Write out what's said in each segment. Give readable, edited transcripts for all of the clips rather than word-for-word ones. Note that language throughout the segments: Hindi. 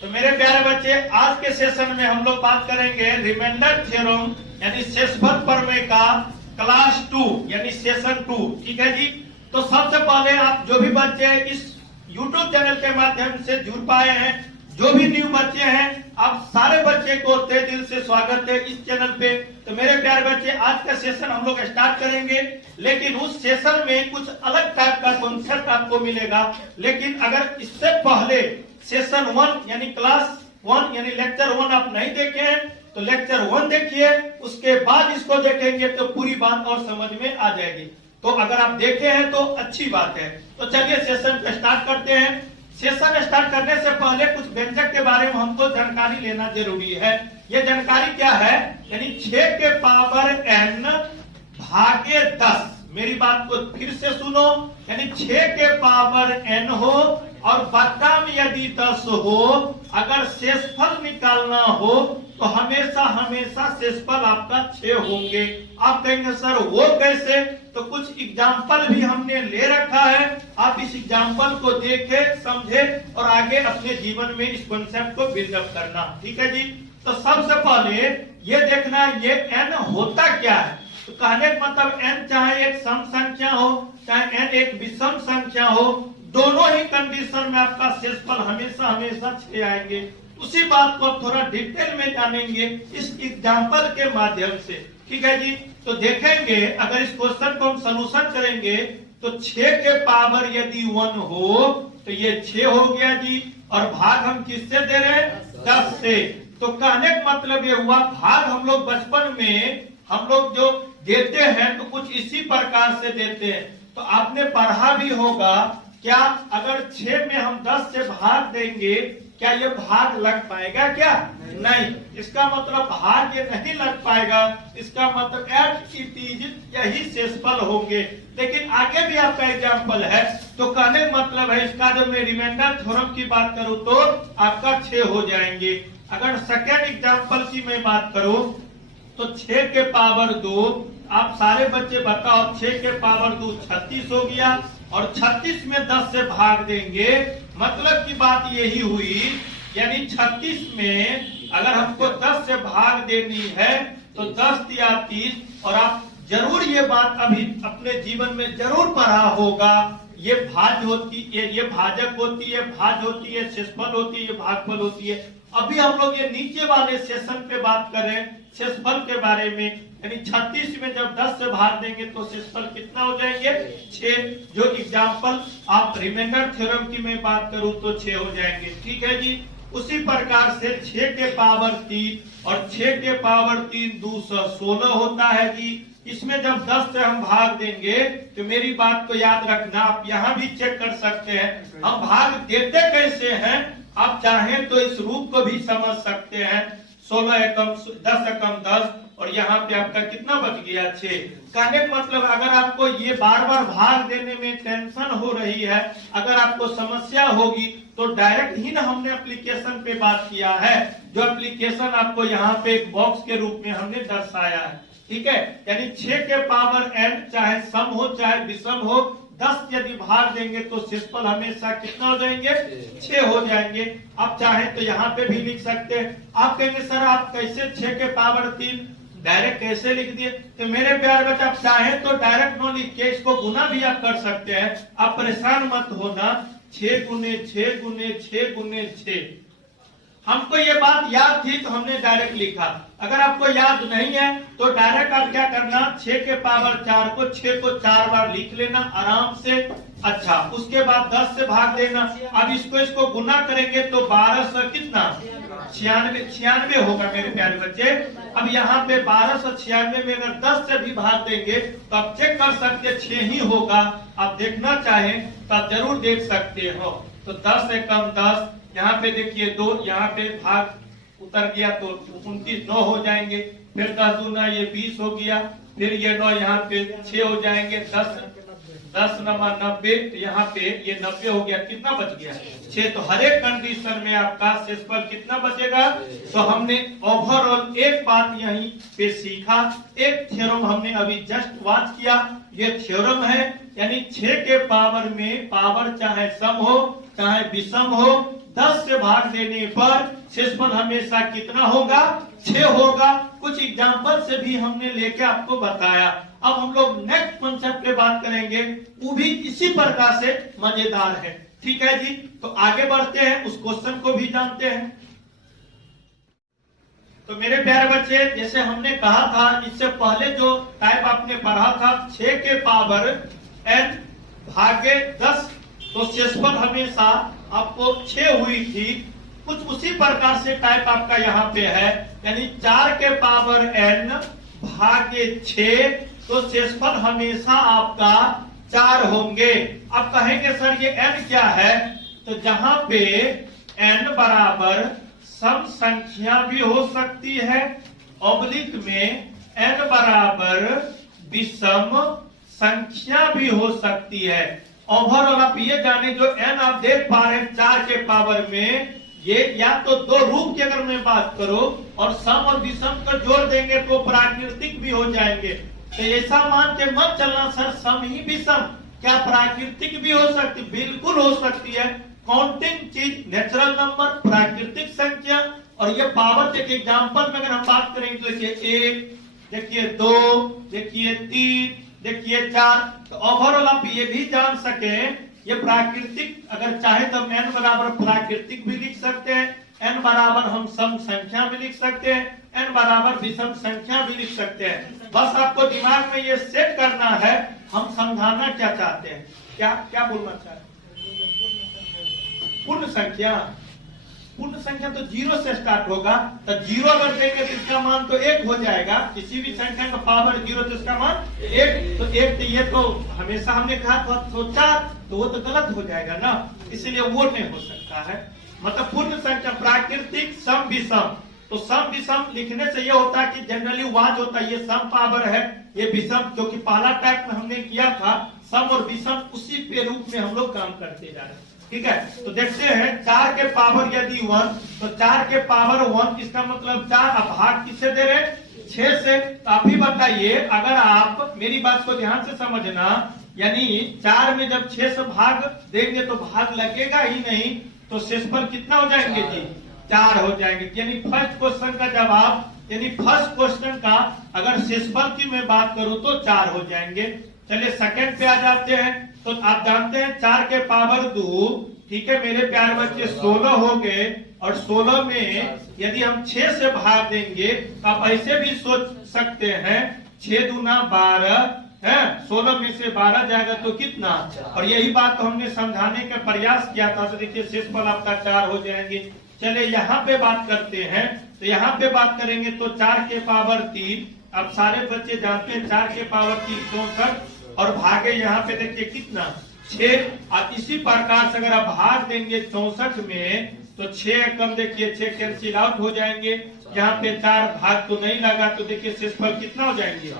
तो मेरे प्यारे बच्चे, आज के सेशन में हम लोग बात करेंगे रिमाइंडर थ्योरम यानी शेषफल प्रमेय का क्लास 2 यानी सेशन 2। ठीक है जी। तो सबसे पहले आप जो भी बच्चे इस YouTube चैनल के माध्यम से जुड़ पाए हैं, जो भी न्यू बच्चे हैं, आप सारे बच्चे को तहे दिल से स्वागत है इस चैनल पे। तो मेरे प्यारे बच्चे, आज का सेशन हम लोग स्टार्ट करेंगे, लेकिन उस सेशन में कुछ अलग टाइप का कॉन्सेप्ट आपको मिलेगा। लेकिन अगर इससे पहले सेशन 1 यानी क्लास 1 यानी लेक्चर 1 आप नहीं देखे हैं तो लेक्चर 1 देखिए, उसके बाद इसको देखेंगे तो पूरी बात और समझ में आ जाएगी। तो अगर आप देखे हैं तो अच्छी बात है। तो चलिए सेशन को स्टार्ट करते हैं। सेशन स्टार्ट करने से पहले कुछ व्यंजक के बारे में हमको जानकारी लेना जरूरी है। ये जानकारी क्या है? यानी 6 के पावर n भागे 10। मेरी बात को फिर से सुनो, यानी 6 के पावर n हो और बट्टा में यदि 10 हो, अगर शेषफल निकालना हो तो हमेशा हमेशा शेषफल आपका 6 होंगे। आप कहेंगे सर वो कैसे? तो कुछ एग्जाम्पल भी हमने ले रखा है, आप इस एग्जाम्पल को देखे समझे और आगे अपने जीवन में इस कॉन्सेप्ट को बिल्डअप करना। ठीक है जी। तो सबसे पहले ये देखना ये n होता क्या है। तो कहने का मतलब n चाहे एक सम संख्या हो चाहे n एक विषम संख्या हो, दोनों ही कंडीशन में आपका शेषफल हमेशा हमेशा 6 आएंगे। उसी बात को थोड़ा डिटेल में जानेंगे इस एग्जाम्पल के माध्यम से। ठीक है जी। तो देखेंगे अगर इस क्वेश्चन को हम सोल्यूशन करेंगे तो 6 के पावर यदि 1 हो तो ये 6 हो गया जी, और भाग हम किससे दे रहे हैं? 10 से। तो कहने का मतलब ये हुआ, भाग हम लोग बचपन में हम लोग जो देते हैं तो कुछ इसी प्रकार से देते हैं। तो आपने पढ़ा भी होगा, क्या अगर 6 में हम 10 से भाग देंगे क्या ये भाग लग पाएगा? क्या नहीं। इसका मतलब भाग ये नहीं लग पाएगा, इसका मतलब यही शेषफल होंगे। लेकिन आगे भी आपका एग्जाम्पल है, तो कहने का मतलब है इसका जब मैं रिमाइंडर थ्योरम की बात करूं तो आपका 6 हो जाएंगे। अगर सेकेंड एग्जाम्पल की मैं बात करूं तो 6 के पावर 2, आप सारे बच्चे बताओ 6 के पावर 2 36 हो गया, और 36 में 10 से भाग देंगे, मतलब की बात यही हुई, यानी 36 में अगर हमको 10 से भाग देनी है तो 10 या 30, और आप जरूर ये बात अभी अपने जीवन में जरूर पढ़ा होगा, ये भाज्य होती है, ये भाजक होती है, भाज्य होती है, शेषफल होती है, भागफल होती है। अभी हम लोग ये नीचे वाले सेशन पे बात करें शेषफल के बारे में, यानी 36 में जब 10 से भाग देंगे तो शेषफल कितना हो जाएंगे? 6। जो एग्जाम्पल आप रिमाइंडर थ्योरम की मैं बात करूं तो 6 हो जाएंगे। ठीक है जी। उसी प्रकार से 6 के पावर 3 और 6 के पावर 3 216 होता है जी। इसमें जब 10 से हम भाग देंगे तो मेरी बात को याद रखना, आप यहाँ भी चेक कर सकते हैं हम भाग देते कैसे हैं। आप चाहें तो इस रूप को भी समझ सकते हैं, 16 एकम 10 एकम 10, और यहाँ पे आपका कितना बच गया? 6। कहने का मतलब अगर आपको ये बार बार भाग देने में टेंशन हो रही है, अगर आपको समस्या होगी तो डायरेक्ट ही ना हमने एप्लीकेशन पे बात किया है, जो एप्लीकेशन आपको यहाँ पे एक बॉक्स के रूप में हमने दर्शाया है। ठीक है। यानी 6 के पावर n चाहे सम हो चाहे विषम हो, 10 यदि भाग देंगे तो शेषफल हमेशा कितना हो जाएंगे? 6 हो जाएंगे। आप चाहें तो यहाँ पे भी लिख सकते हैं। आप कहेंगे सर आप कैसे 6 के पावर 3 डायरेक्ट कैसे लिख दिए? तो मेरे प्यारे बच्चे, आप चाहें तो डायरेक्ट नो लिख के इसको गुना भी आप कर सकते हैं, आप परेशान मत होना। 6 गुने 6 गुने 6 गुने 6, हमको ये बात याद थी तो हमने डायरेक्ट लिखा। अगर आपको याद नहीं है तो डायरेक्ट आप क्या करना, 6 के पावर 4 को 6 को 4 बार लिख लेना आराम से। अच्छा, उसके बाद 10 से भाग देना। अब इसको गुना करेंगे तो 1200 कितना? 96 होगा मेरे प्यारे बच्चे। अब यहाँ पे 1296 में अगर 10 से भी भाग देंगे तो आप चेक कर सकते 6 ही होगा। आप देखना चाहें तो आप जरूर देख सकते हो। तो 10 एकम 10, यहाँ पे देखिए 2, यहाँ पे भाग उतर गया तो 29 9 हो जाएंगे। फिर 10 दूना ये 20 हो गया, फिर ये 9 यहाँ पे 6 हो जाएंगे। 10 नमा 90, यहाँ पे ये 90 हो गया, कितना बच गया? 6। तो हर एक कंडीशन में आपका शेषफल कितना बचेगा? तो हमने ओवरऑल एक बात यहीं पे सीखा, एक थ्योरम हमने अभी जस्ट वॉच किया। ये थ्योरम है यानी 6 के पावर में पावर चाहे सम हो चाहे विषम हो, 10 से भाग देने पर शेषफल हमेशा कितना होगा? 6 होगा। कुछ एग्जाम्पल से भी हमने लेके आपको बताया। अब हम लोग नेक्स्ट कॉन्सेप्ट पे बात करेंगे, वो भी इसी प्रकार से मजेदार है। ठीक है जी, तो आगे बढ़ते हैं, उस क्वेश्चन को भी जानते हैं। तो मेरे प्यारे बच्चे, जैसे हमने कहा था इससे पहले जो टाइप आपने पढ़ा था 6 के पावर n भागे 10, तो शेषफल हमेशा आपको 6 हुई थी। कुछ उसी प्रकार से टाइप आपका यहाँ पे है, यानी 4 के पावर n भागे 6, तो शेषफल हमेशा आपका 4 होंगे। अब कहेंगे सर ये n क्या है? तो जहां पे n बराबर सम संख्या भी हो सकती है, ऑब्लिक में n बराबर विषम संख्या भी हो सकती है। ओवरऑल आप ये जाने जो n आप देख पा रहे हैं 4 के पावर में, ये या तो दो रूप की अगर मैं बात करूं और सम और विषम का जोड़ देंगे तो प्राकृतिक भी हो जाएंगे। तो ऐसा मान के मत चलना सर सम ही विषम, क्या प्राकृतिक भी हो सकती? बिल्कुल हो सकती है। काउंटिंग चीज, नेचुरल नंबर, प्राकृतिक संख्या। और ये पावर के एग्जांपल में अगर हम बात करेंगे तो देखिए 1, देखिए 2, देखिए 3, देखिए 4। तो ओवरऑल आप ये भी जान सके ये प्राकृतिक, अगर चाहे तो n बराबर प्राकृतिक भी लिख सकते हैं, n बराबर हम सम संख्या भी लिख सकते हैं, n बराबर विषम संख्या भी लिख सकते हैं। बस आपको दिमाग में ये सेट करना है हम समझाना क्या चाहते हैं। क्या क्या बोलना चाहते हैं? पूर्ण संख्या, पूर्ण संख्या तो 0 से स्टार्ट होगा, तो 0 अगर देंगे तो इसका मान तो 1 हो जाएगा। किसी भी संख्या का पावर 0 तो इसका मान 1, तो 1 तो ये तो हमेशा हमने कहा था तो 4, तो वो तो गलत हो जाएगा ना, इसलिए वो नहीं हो सकता है। मतलब पूर्ण संख्या प्राकृतिक सम विषम, तो सम विषम लिखने से ये होता है कि जनरली वाज होता है, ये सम पावर है, ये विषम, क्योंकि पहला टाइप में हमने किया था सम और विषम, उसी के रूप में हम लोग काम करते जा रहे हैं। ठीक है, तो देखते हैं 4 के पावर यदि 1, तो 4 के पावर 1 इसका मतलब 4, अब भाग किससे दे रहे? 6 से। तो अभी बताइए, अगर आप मेरी बात को ध्यान से समझना, यानी 4 में जब 6 से भाग देंगे तो भाग लगेगा ही नहीं, तो शेषफल कितना हो जाएंगे जी? 4 हो जाएंगे। यानी फर्स्ट क्वेश्चन का जवाब, यानी फर्स्ट क्वेश्चन का अगर शेषफल की मैं बात करूं तो 4 हो जाएंगे। चलिए सेकंड पे आ जाते हैं। तो आप जानते हैं 4 के पावर 2, ठीक है मेरे प्यारे बच्चे, 16 हो गए। और 16 में यदि हम 6 से भाग देंगे तो आप ऐसे भी सोच सकते हैं 6 दूना 12 है, 16 में से 12 जाएगा तो कितना? और यही बात तो हमने समझाने का प्रयास किया था। तो देखिए शेषफल आपका 4 हो जाएंगे। चले यहाँ पे बात करते हैं, तो यहाँ पे बात करेंगे तो 4 के पावर 3, अब सारे बच्चे जानते हैं 4 के पावर 3 64, और भागे यहाँ पे देखिए कितना? 6। अब इसी प्रकार से अगर आप भाग देंगे 64 में तो 6 कम देखिए 6 कैंसिल आउट हो जाएंगे, यहाँ पे 4 भाग तो नहीं लगा, तो देखिए शेषफल कितना हो जाएंगे?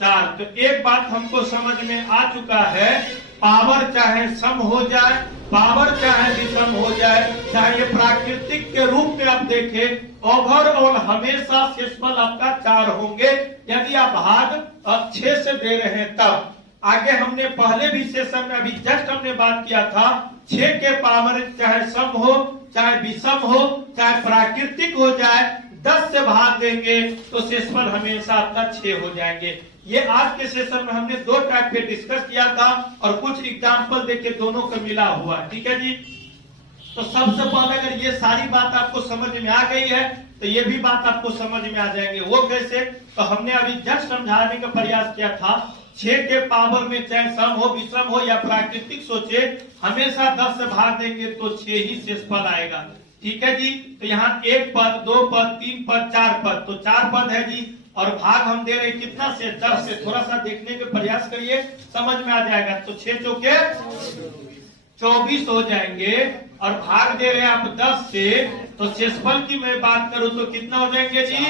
4। तो एक बात हमको समझ में आ चुका है, पावर चाहे सम हो जाए, पावर चाहे विषम हो जाए, चाहे ये प्राकृतिक के रूप में आप देखें, ओवरऑल हमेशा शेषफल आपका 4 होंगे यदि आप भाग 6 से दे रहे हैं तब। आगे हमने पहले भी सेशन में अभी जस्ट हमने बात किया था 6 के पावर चाहे सम हो चाहे विषम हो चाहे प्राकृतिक हो जाए, 10 से भाग देंगे तो शेषफल हमेशा आपका 6 हो जाएंगे। ये आज के सेशन में हमने 2 टाइप पे डिस्कस किया था और कुछ एग्जाम्पल देके दोनों का मिला हुआ। ठीक है जी, तो सबसे पहले अगर ये सारी बात आपको समझ में आ गई है तो ये भी बात आपको समझ में आ जाएंगे। वो कैसे? तो हमने अभी जस्ट समझाने का प्रयास किया था 6 के पावर में चाहे सम हो विषम हो या प्राकृतिक सोचे, हमेशा 10 से भाग देंगे तो 6 ही शेषफल आएगा। ठीक है जी, तो यहाँ 1 पद 2 पद 3 पद 4 पद, तो 4 पद है जी, और भाग हम दे रहे कितना से? 10 से। थोड़ा सा देखने का प्रयास करिए, समझ में आ जाएगा। तो 6 चौके 24 हो जाएंगे, और भाग दे रहे हैं आप 10 से, तो शेषफल की मैं बात करूं तो कितना हो जाएंगे जी?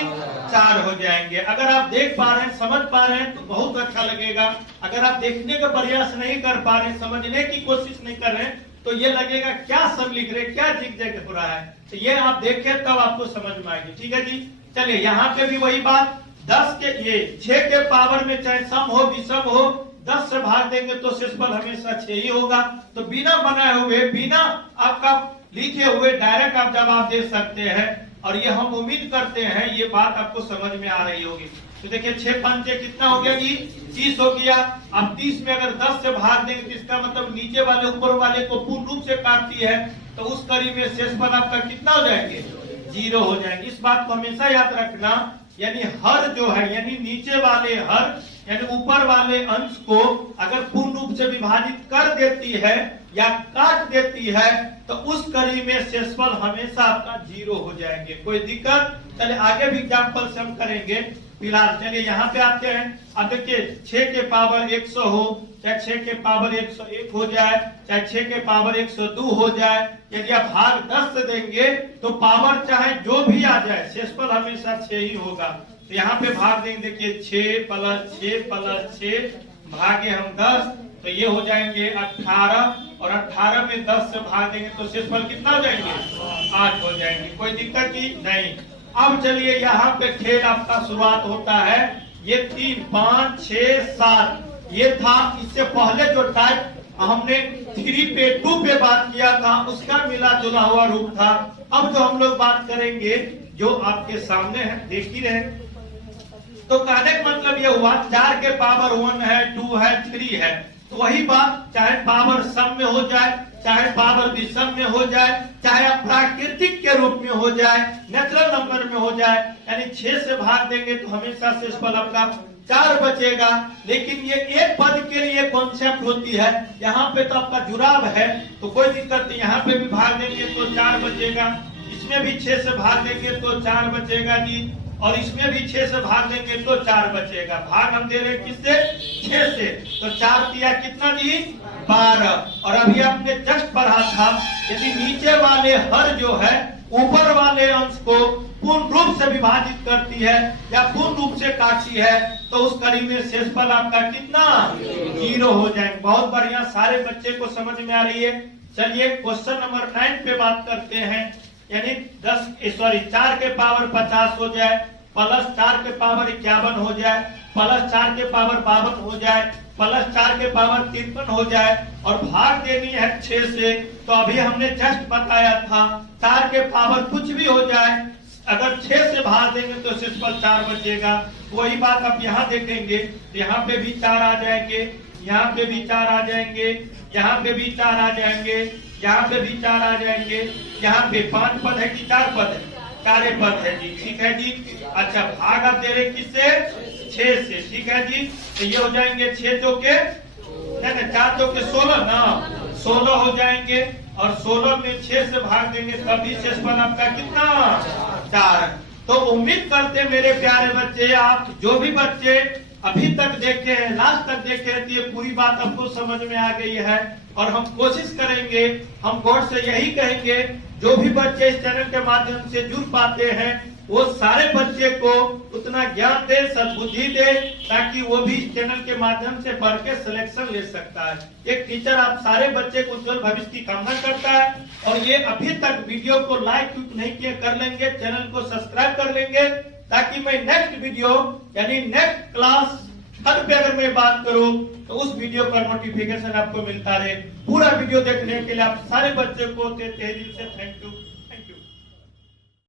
4 हो जाएंगे। अगर आप देख पा रहे हैं, समझ पा रहे हैं तो बहुत अच्छा लगेगा। अगर आप देखने का प्रयास नहीं कर पा रहे, समझने की कोशिश नहीं कर रहे, तो ये लगेगा क्या सब लिख रहे, क्या जिग हो रहा है। तो ये आप देखें तब आपको समझ में आएगी। ठीक है जी, चलिए यहाँ पे भी वही बात 10 के ये 6 के पावर में चाहे सम हो विषम हो 10 से भाग देंगे तो शेषफल हमेशा 6 ही होगा। तो बिना बनाए हुए, बिना आपका लिखे हुए डायरेक्ट आप जवाब दे सकते हैं, और ये हम उम्मीद करते हैं ये बात आपको समझ में आ रही होगी। तो देखिए 6 पंचे कितना हो गया जी, 30 हो गया। अब 30 में अगर 10 से भाग देंगे तो इसका मतलब नीचे वाले ऊपर वाले को पूर्ण रूप से काटती है, तो उस कड़ी में शेषफल आपका कितना हो जाएंगे, 0 हो जाएंगे। इस बात को हमेशा याद रखना, यानी हर जो है, यानी नीचे वाले हर यानी ऊपर वाले अंश को अगर पूर्ण रूप से विभाजित कर देती है या काट देती है, तो उस कड़ी में शेषफल हमेशा आपका 0 हो जाएंगे। कोई दिक्कत? चलिए आगे भी एग्जाम्पल से हम करेंगे। फिलहाल चलिए यहाँ पे आते हैं। अब देखिए 6 के पावर 100 हो, चाहे 6 के पावर 101 हो जाए, चाहे 6 के पावर 102 हो जाए, यदि आप भाग 10 से देंगे तो पावर चाहे जो भी आ जाए, शेषफल हमेशा 6 ही होगा। तो यहाँ पे भाग देंगे, देखिए 6 + 6 + 6 भागे हम 10, तो ये हो जाएंगे 18, और 18 में 10 से भाग देंगे तो शेषफल कितना हो जाएंगे, 8 हो जाएंगे। कोई दिक्कत की नहीं। अब चलिए यहाँ पे खेल आपका शुरुआत होता है। ये 3, 5, 6, 7 ये था। इससे पहले जो टाइप हमने 3 पे 2 पे बात किया था, उसका मिला जुला हुआ रूप था। अब जो हम लोग बात करेंगे, जो आपके सामने है, देख ही रहे। तो कहने का मतलब ये हुआ 4 के पावर 1 है, 2 है, 3 है, तो वही बात चाहे पावर सम में हो जाए, चाहे पावर विषम में हो जाए, चाहे प्राकृतिक के रूप में हो जाए, नेचुरल नंबर में हो जाए, यानी 6 से भाग देंगे तो हमेशा शेषफल आपका 4 बचेगा। लेकिन ये एक पद के लिए कॉन्सेप्ट होती है, यहाँ पे तो आपका जुड़ाव है, तो कोई दिक्कत नहीं। यहाँ पे भी भाग देंगे तो 4 बचेगा, इसमें भी 6 से भाग देंगे तो 4 बचेगा जी, और इसमें भी 6 से भाग देंगे तो 4 बचेगा। भाग हम दे रहे हैं किससे, 6 से, तो 4 दिया कितना जी, 12। और अभी आपने जस्ट पढ़ा था, यदि नीचे वाले हर जो है ऊपर वाले अंश को पूर्ण रूप से विभाजित करती है या पूर्ण रूप से काटती है, तो उस कड़ी में शेषफल आपका कितना, 0 हो जाएंगे। बहुत बढ़िया, सारे बच्चे को समझ में आ रही है। चलिए क्वेश्चन नंबर 9 पे बात करते हैं। यानी 4 के पावर 50 हो जाए, प्लस 4 के पावर 51 हो जाए, प्लस 4 के पावर 52 हो जाए, प्लस 4 के पावर 53 हो जाए, और भाग देनी है 6 से। तो अभी हमने जस्ट बताया था 4 के पावर कुछ भी हो जाए, अगर 6 से भाग देंगे तो शेषफल 4 बचेगा। वही बात आप यहाँ देखेंगे, यहाँ पे भी 4 आ जाएंगे, यहाँ पे भी 4 आ जाएंगे, यहाँ पे भी 4 आ जाएंगे, यहाँ पे भी 4 आ जाएंगे। यहाँ पे 5 पद है कि 4 पद है, 4 पद है जी, ठीक है जी। अच्छा, भाग आप दे रहे किससे, 6 से, ठीक है जी। तो ये हो जाएंगे 6 चौके, 4 चौके 16 ना, 16 हो जाएंगे, और 16 में 6 से भाग देंगे तभी शेषफल आपका कितना, 4। तो उम्मीद करते हैं मेरे प्यारे बच्चे, आप जो भी बच्चे अभी तक देखे हैं, लास्ट तक देखे हैं, तो ये पूरी बात आपको समझ में आ गई है। और हम कोशिश करेंगे, हम गौर से यही कहेंगे, जो भी बच्चे इस चैनल के माध्यम से जुड़ पाते हैं, वो सारे बच्चे को उतना ज्ञान दे, सद्बुद्धि दे, ताकि वो भी इस चैनल के माध्यम से पढ़ के सिलेक्शन ले सकता है। एक टीचर आप सारे बच्चे को उज्जवल भविष्य की कामना करता है। और ये अभी तक वीडियो को लाइक नहीं किए, कर लेंगे, चैनल को सब्सक्राइब कर लेंगे, ताकि मैं नेक्स्ट वीडियो यानी नेक्स्ट क्लास हर पे अगर मैं बात करूं तो उस वीडियो का नोटिफिकेशन आपको मिलता रहे। पूरा वीडियो देखने के लिए आप सारे बच्चे को तहे दिल से थैंक यू।